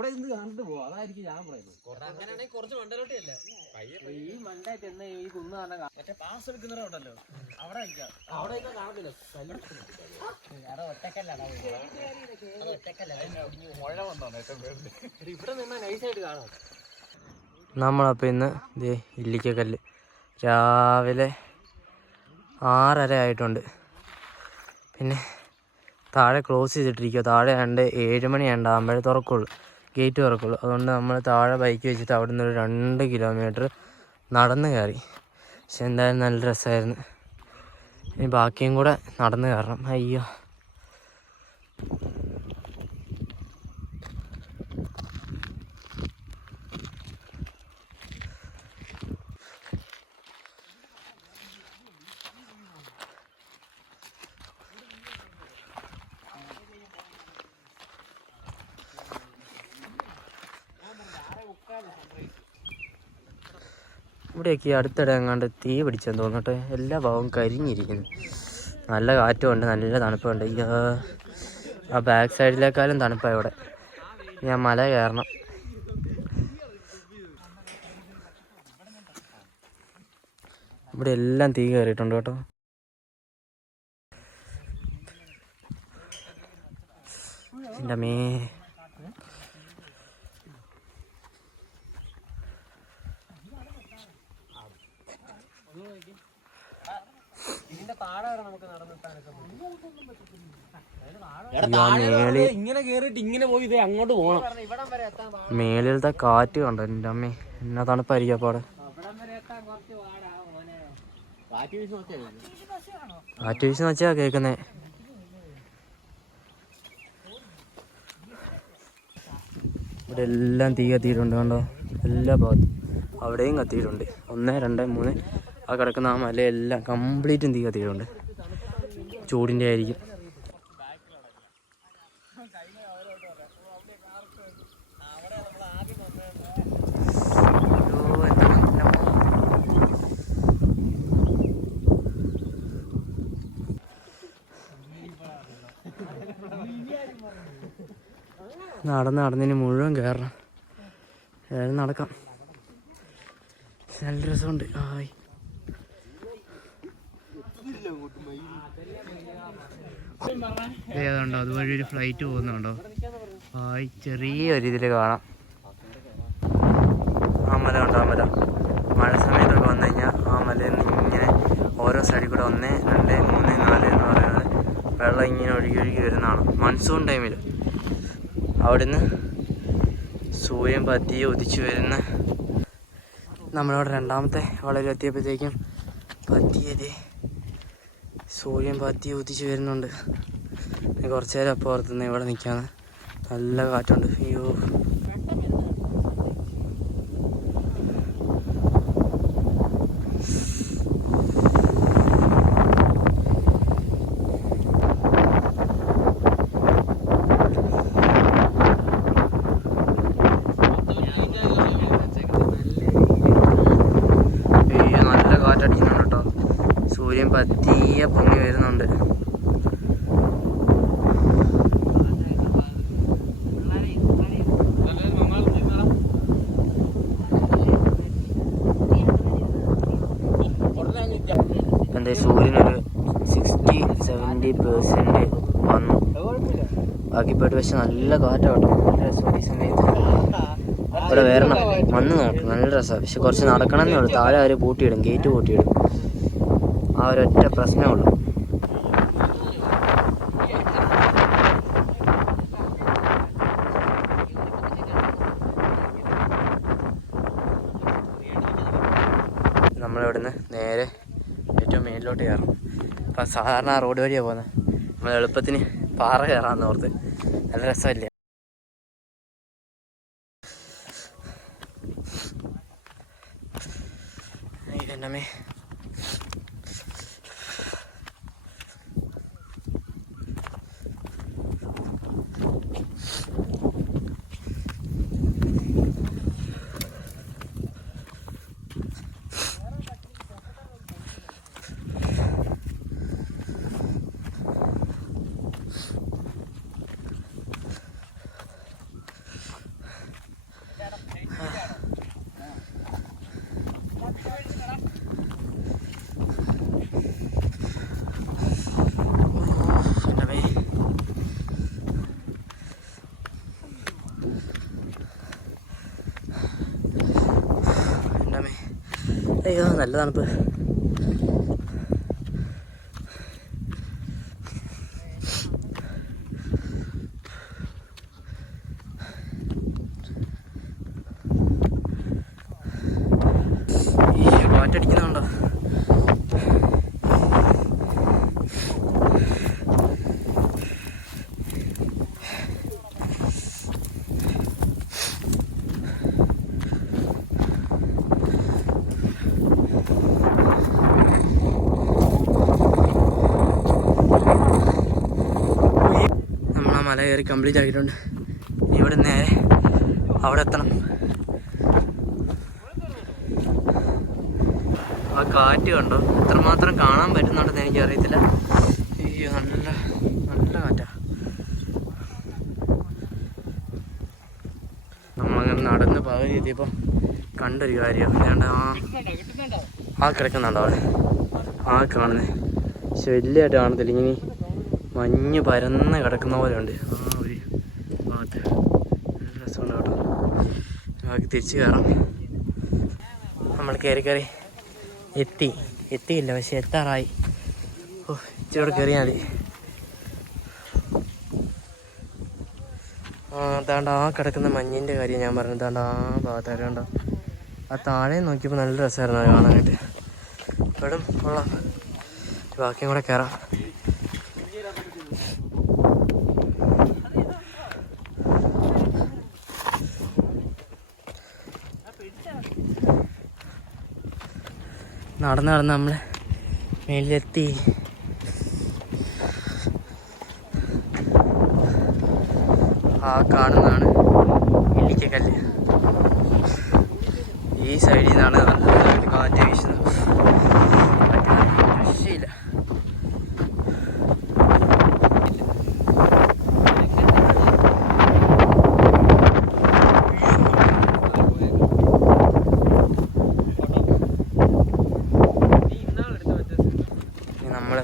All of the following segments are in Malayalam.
ഇവിടെ നിന്ന് കണ്ടിട്ട് പോവാം. അതായിരിക്കും ഞാൻ പറയുന്നത്. കുറച്ച് മണ്ടലോട്ടിയല്ല ഈ മണ്ടായിട്ട് എന്നാ ഈ കുന്ന് മറ്റേ പാസ് എടുക്കുന്നവരുണ്ടല്ലോ അവിടെ അവിടെ കാണത്തില്ല. ഇവിടെ നിന്നാ നൈസായിട്ട് കാണാം. നമ്മളപ്പോൾ ഇന്ന് ഇല്ലിക്കക്കല്ല് രാവിലെ 6:30 ആയിട്ടുണ്ട്. പിന്നെ താഴെ ക്ലോസ് ചെയ്തിട്ടിരിക്കുക. താഴെ 7 മണി ആകുമ്പോഴേ തുറക്കുള്ളൂ, ഗേറ്റ് തുറക്കുള്ളൂ. അതുകൊണ്ട് നമ്മൾ താഴെ ബൈക്ക് വെച്ചിട്ട് അവിടെ നിന്നൊരു 2 കിലോമീറ്റർ നടന്ന് കയറി. പക്ഷെ എന്തായാലും നല്ല രസമായിരുന്നു. ഇനി ബാക്കിയും കൂടെ നടന്ന് കയറണം. അയ്യോ, ഇവിടെയൊക്കെ അടുത്തിടെ എങ്ങാണ്ട് തീ പിടിച്ചെന്ന് തോന്നട്ടെ. എല്ലാ ഭാഗവും കരിഞ്ഞിരിക്കുന്നു. നല്ല കാറ്റുമുണ്ട്, നല്ല തണുപ്പുണ്ട്. ആ ബാക്ക് സൈഡിലേക്കാളും തണുപ്പാണ് ഇവിടെ. ഞാൻ മല കയറണം. ഇവിടെ എല്ലാം തീ കയറിയിട്ടുണ്ട് കേട്ടോ. എൻ്റെ മേ ഇങ്ങനെ കേറിട്ട് ഇങ്ങനെ പോയി ഇത് അങ്ങോട്ട് പോകണം. മേളിലത്തെ കാറ്റ് കണ്ടോ എൻ്റെ അമ്മേ, എന്നാ തണുപ്പായിരിക്കും അപ്പോൾ അവിടെ. കാറ്റ് വീശി വെച്ചാ കേൾക്കുന്നേ. ഇവിടെ എല്ലാം തീ കത്തിയിട്ടുണ്ട് കണ്ടോ, എല്ലാ ഭാഗത്തും. അവിടെയും കത്തിയിട്ടുണ്ട്. 1, 2, 3 ആ കിടക്കുന്ന ആ മലയെല്ലാം കംപ്ലീറ്റും തീ കത്തിയിട്ടുണ്ട്. ചൂടിൻ്റെ ആയിരിക്കും. നടന്നതിന് മുഴുവൻ കയറണം. ഏതായാലും നടക്കാം. നല്ല രസമുണ്ട്. ആയി ഏതുണ്ടോ അതുവഴി ഒരു ഫ്ലൈറ്റ് പോകുന്നുണ്ടോ? ആയി ചെറിയൊരു ഇതിൽ കാണാം. ആ മല ഉണ്ടോ? ആ മല മഴ സമയത്തൊക്കെ വന്നു കഴിഞ്ഞാൽ ആ മലയിൽ നിന്ന് ഇങ്ങനെ ഓരോ സൈഡിൽ കൂടെ 1, 2, 3, 4 എന്ന് പറയുന്നത് വെള്ളം ഇങ്ങനെ ഒഴുകി വരുന്നതാണ് മൺസൂൺ ടൈമിൽ. അവിടുന്ന് സൂര്യൻ പതിയെ ഉദിച്ചു വരുന്ന നമ്മളവിടെ രണ്ടാമത്തെ വളരെ എത്തിയപ്പോഴത്തേക്കും പതിയെ സൂര്യൻ പതിയെ ഉദിച്ചു വരുന്നുണ്ട്. കുറച്ചു നേരം അപ്പുറത്തുനിന്ന് ഇവിടെ നിൽക്കാന്ന്. നല്ല കാറ്റുണ്ട്. അയ്യോ, സൂര്യൻ പതിയെ പൊങ്ങി വരുന്നുണ്ട്. എന്താ സൂര്യനൊരു 60-70% വന്നു. ബാക്കി പോയിട്ട് പക്ഷെ നല്ല കാറ്റാട്ടോ. നല്ല രസം ഈ സമയത്ത് ഇവിടെ വരണം, വന്ന് നോക്കും. നല്ല രസമാണ്. പക്ഷെ കുറച്ച് നടക്കണം എന്നേ ഉള്ളൂ. താഴെ അവർ പൂട്ടിയിടും, ഗേറ്റ് പൂട്ടിയിടും. ആ ഒരൊറ്റ പ്രശ്നമേ ഉള്ളൂ. നമ്മളിവിടുന്ന് നേരെ ഏറ്റവും മേലിലോട്ട് കയറണം. അപ്പം സാധാരണ ആ റോഡ് വഴിയാണ് പോകുന്നത്. നമ്മൾ എളുപ്പത്തിന് പാറ കയറാമെന്ന് ഓർത്ത്. നല്ല രസമല്ലേ? എന്നമേ അയ്യോ നല്ല തണുപ്പ്. ഈ കാറ്റടിക്കുന്നുണ്ടോ? മല കയറി കംപ്ലീറ്റ് ആക്കിയിട്ടുണ്ട്. ഇവിടെ നേരെ അവിടെ എത്തണം. ആ കാറ്റ് കണ്ടോ? എത്രമാത്രം കാണാൻ പറ്റുന്നുണ്ടെന്ന് എനിക്കറിയത്തില്ല. അയ്യോ നല്ല നല്ല കാറ്റാ. നമ്മളങ്ങനെ നടന്ന് പകുതി എത്തിയപ്പോൾ കണ്ടൊരു കാര്യം വേണ്ട. ആ കിടക്കുന്നുണ്ടോ അവിടെ? ആ കാണുന്നേ. പക്ഷെ വലിയതായിട്ട് കാണത്തില്ല. ഇങ്ങനെ മഞ്ഞ് പരന്ന് കിടക്കുന്ന പോലെ ഉണ്ട് ആ ഒരു ഭാഗത്ത്. നല്ല രസമുണ്ട് കേട്ടോ. ബാക്കി തിരിച്ച് കയറാം. നമ്മൾ കയറി എത്തിയില്ല, പക്ഷെ എത്താറായി. ഓ ഇച്ചിരി കയറിയാൽ മതി. അതാണ്ട് ആ കിടക്കുന്ന മഞ്ഞിൻ്റെ കാര്യം ഞാൻ പറഞ്ഞു. അതാണ്ട് ആ ഭാഗത്തായിട്ട് കണ്ടോ? ആ താഴെ നോക്കിയപ്പോൾ നല്ല രസമായിരുന്നു അത് കാണാനായിട്ട്. ഇപ്പോഴും കൊള്ളാം. ബാക്കിയും കൂടെ കയറാം. നടന്ന് നമ്മൾ മേലിലെത്തി. ആ കാണുന്നതാണ് ഇല്ലിക്കക്കല്ല്. ഈ സൈഡിൽ നിന്നാണ് നല്ല കാറ്റ് വീശുന്നത്. രക്ഷയില്ല.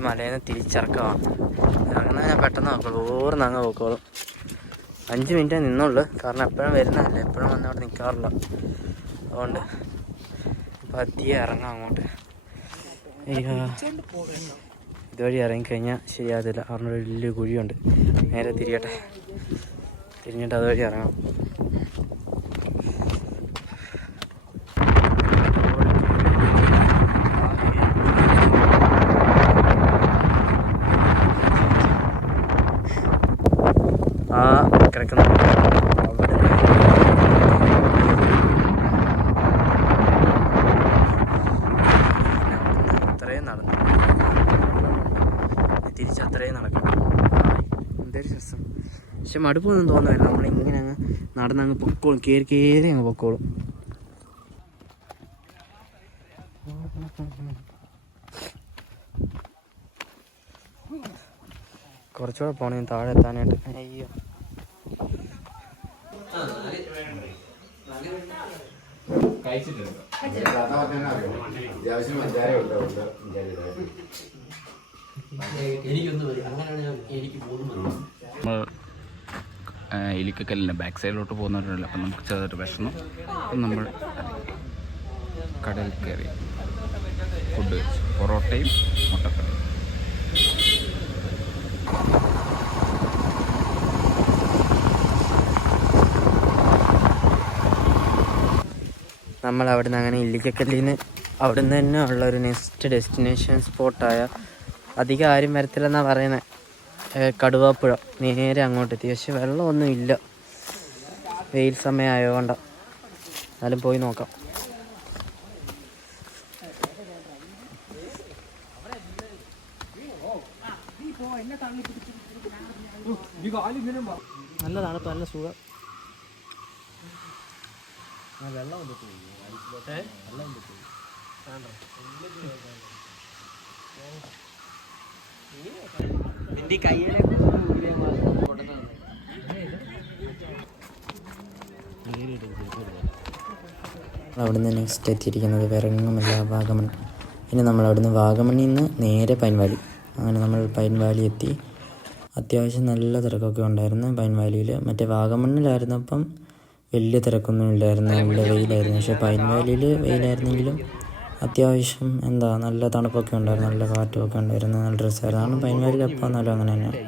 മലയിൽ നിന്ന് തിരിച്ചിറക്കമാണ്. അങ്ങനെ ഞാൻ പെട്ടെന്ന് നോക്കുള്ളൂ. ഓർന്ന് അങ്ങ് പോക്കോളും. 5 മിനിറ്റേ നിന്നുള്ളൂ. കാരണം എപ്പോഴും വരുന്നതല്ലേ, എപ്പോഴും വന്ന് അവിടെ നിൽക്കാറില്ല. അതുകൊണ്ട് പതിയെ ഇറങ്ങാം അങ്ങോട്ട്. ഇതുവഴി ഇറങ്ങിക്കഴിഞ്ഞാൽ ശരിയാകത്തില്ല. കാരണം ഒരു വലിയ കുഴിയുണ്ട്. നേരെ തിരിയട്ടെ. തിരിഞ്ഞിട്ട് അതുവഴി ഇറങ്ങാം. ആ കിടക്കുന്ന അത്രയും നടന്നു. തിരിച്ചത്രയും നടക്കും. എന്തൊരു രസം. പക്ഷെ മടുപ്പൊന്നും തോന്നുന്നില്ല. നമ്മളിങ്ങനെ അങ്ങ് നടന്നങ്ങ് പൊക്കോളും. കയറി അങ്ങ് പൊക്കോളും. കുറച്ചുകൂടെ പോണേ താഴെ എത്താനായിട്ട്. അയ്യോ ഇലിക്കക്കല്ലിൻ്റെ ബാക്ക് സൈഡിലോട്ട് പോകുന്നവരുണ്ടല്ലോ. അപ്പം നമുക്ക് ചെറുതായിട്ട് വിഷമം. അപ്പം നമ്മൾ കടയിൽ കയറി ഫുഡ് കഴിച്ചു. പൊറോട്ടയും മുട്ടക്കറിയും. നമ്മൾ അവിടെ നിന്ന് അങ്ങനെ ഇല്ലിക്കക്കല്ലിൽ നിന്ന് അവിടെ നിന്ന് തന്നെ ഉള്ളൊരു നെക്സ്റ്റ് ഡെസ്റ്റിനേഷൻ സ്പോട്ടായ അധികം ആരും വരത്തില്ലെന്നാണ് പറയുന്നത് കടുവാപ്പുഴ. നേരെ അങ്ങോട്ടെത്തി. പക്ഷെ വെള്ളമൊന്നും ഇല്ല. വെയിൽ സമയമായതുകൊണ്ട്. എന്നാലും പോയി നോക്കാം. നല്ല തണുപ്പ്, നല്ല സുഖം. വെള്ളം അവിടുന്ന് നെക്സ്റ്റ് എത്തിയിരിക്കുന്നത് വേറെങ്ങുമല്ല, വാഗമൺ. ഇനി നമ്മൾ അവിടുന്ന് വാഗമണ്ണിൽ നിന്ന് നേരെ പൈൻവാലി. അങ്ങനെ നമ്മൾ പൈൻവാലി എത്തി. അത്യാവശ്യം നല്ല തിരക്കൊക്കെ ഉണ്ടായിരുന്നു പൈൻ വാലിയിൽ. മറ്റേ വാഗമണ്ണിലായിരുന്നപ്പം വലിയ തിരക്കൊന്നും ഇല്ലായിരുന്നു, നല്ല വെയിലായിരുന്നു. പക്ഷേ പൈൻ വാലിയിൽ വെയിലായിരുന്നെങ്കിലും അത്യാവശ്യം നല്ല തണുപ്പൊക്കെ ഉണ്ടായിരുന്നു, നല്ല കാറ്റുമൊക്കെ ഉണ്ടായിരുന്നു, നല്ല ഡ്രസ്സായിരുന്നു. കാരണം പൈൻ വാലിയിൽ എപ്പോൾ വന്നാലും അങ്ങനെ തന്നെയാണ്.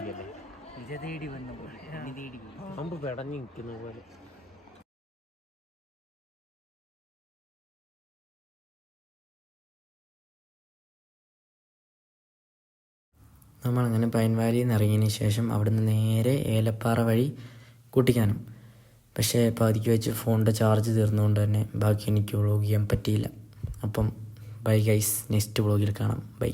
പാമ്പ് പെടഞ്ഞു നിൽക്കുന്ന പോലെ. നമ്മളങ്ങനെ പൈൻ വാലിയിൽ നിന്ന് ഇറങ്ങിയതിന് ശേഷം അവിടുന്ന് നേരെ ഏലപ്പാറ വഴി കുട്ടിക്കാനം. പക്ഷേ പാതിക്ക് വെച്ച് ഫോണിൻ്റെ ചാർജ് തീർന്നുകൊണ്ട് തന്നെ ബാക്കി എനിക്ക് വ്ളോഗ് ചെയ്യാൻ പറ്റിയില്ല. അപ്പം ബൈ ഗൈസ്, നെക്സ്റ്റ് വ്ളോഗിൽ കാണാം. ബൈ.